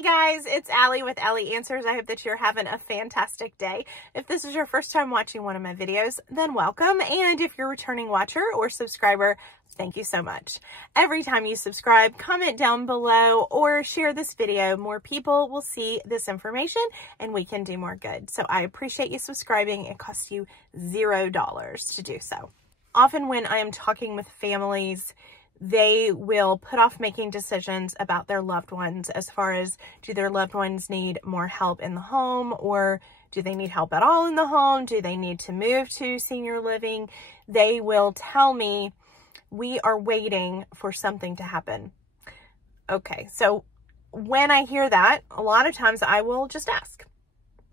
Hey guys, it's Allie with Allie Answers. I hope that you're having a fantastic day. If this is your first time watching one of my videos, then welcome. And if you're a returning watcher or subscriber, thank you so much. Every time you subscribe, comment down below or share this video, more people will see this information and we can do more good. So I appreciate you subscribing. It costs you $0 to do so. Often when I am talking with families, they will put off making decisions about their loved ones as far as, do their loved ones need more help in the home, or do they need help at all in the home? Do they need to move to senior living? They will tell me, we are waiting for something to happen. Okay, so when I hear that, a lot of times I will just ask,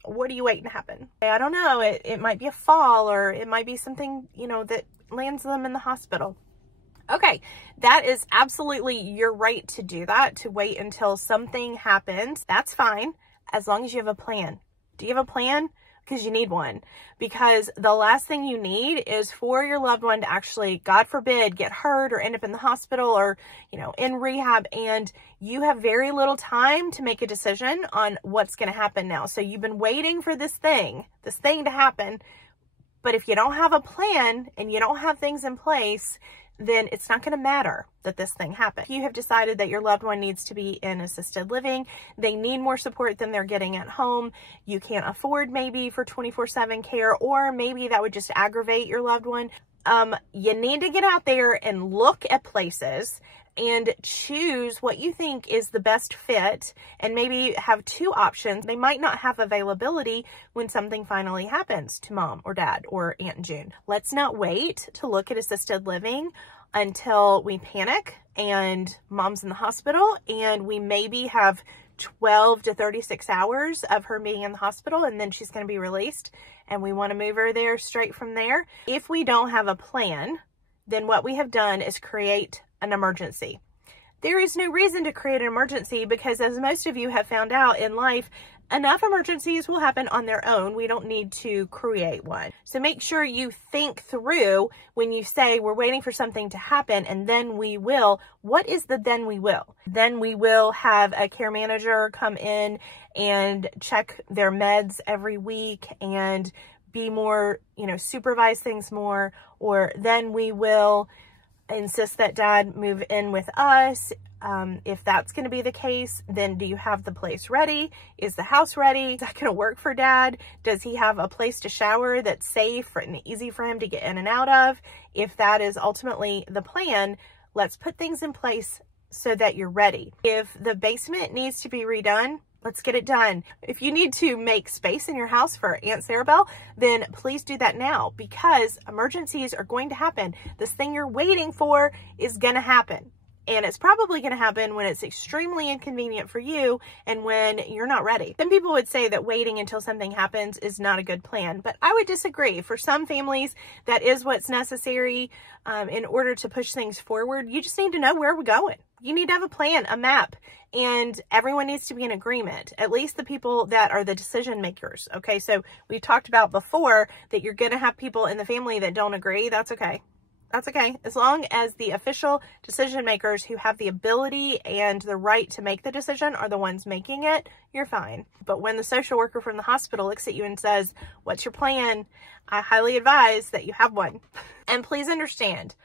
what are you waiting to happen? I don't know, it might be a fall, or it might be something, that lands them in the hospital. Okay, that is absolutely your right to do that, to wait until something happens. That's fine, as long as you have a plan. Do you have a plan? Because you need one. Because the last thing you need is for your loved one to actually, God forbid, get hurt or end up in the hospital or, in rehab, and you have very little time to make a decision on what's going to happen now. So you've been waiting for this thing to happen. But if you don't have a plan and you don't have things in place, then it's not going to matter that this thing happened. If you have decided that your loved one needs to be in assisted living, they need more support than they're getting at home, you can't afford maybe for 24/7 care, or maybe that would just aggravate your loved one, you need to get out there and look at places and choose what you think is the best fit, and maybe have two options. They might not have availability when something finally happens to mom or dad or Aunt June. Let's not wait to look at assisted living until we panic and mom's in the hospital and we maybe have 12 to 36 hours of her being in the hospital and then she's going to be released and we want to move her there straight from there. If we don't have a plan, then what we have done is create an emergency. There is no reason to create an emergency because, as most of you have found out in life, enough emergencies will happen on their own. We don't need to create one. So make sure you think through when you say we're waiting for something to happen and then we will. What is the then we will? Then we will have a care manager come in and check their meds every week and be more, supervise things more, or then we will insist that dad move in with us. If that's going to be the case, then do you have the place ready? Is the house ready? Is that going to work for dad? Does he have a place to shower that's safe and easy for him to get in and out of? If that is ultimately the plan, let's put things in place so that you're ready. If the basement needs to be redone, let's get it done. If you need to make space in your house for Aunt Sarabelle, then please do that now, because emergencies are going to happen. This thing you're waiting for is going to happen. And it's probably going to happen when it's extremely inconvenient for you and when you're not ready. Some people would say that waiting until something happens is not a good plan, but I would disagree. For some families, that is what's necessary in order to push things forward. You just need to know where we're going. You need to have a plan, a map, and everyone needs to be in agreement, at least the people that are the decision makers. Okay, so we've talked about before that you're going to have people in the family that don't agree. That's okay. That's okay. As long as the official decision makers who have the ability and the right to make the decision are the ones making it, you're fine. But when the social worker from the hospital looks at you and says, what's your plan? I highly advise that you have one. And please understand,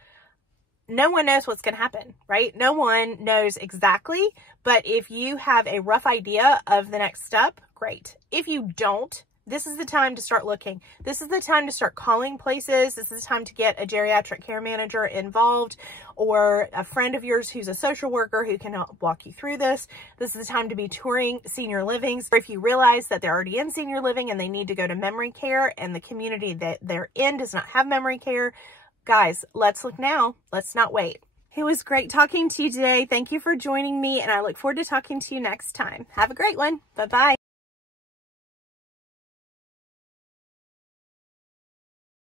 no one knows what's going to happen, right? No one knows exactly, but if you have a rough idea of the next step, great. If you don't, this is the time to start looking. This is the time to start calling places. This is the time to get a geriatric care manager involved, or a friend of yours who's a social worker who can help walk you through this. This is the time to be touring senior livings. Or if you realize that they're already in senior living and they need to go to memory care and the community that they're in does not have memory care, guys, let's look now. Let's not wait. It was great talking to you today. Thank you for joining me, and I look forward to talking to you next time. Have a great one. Bye-bye.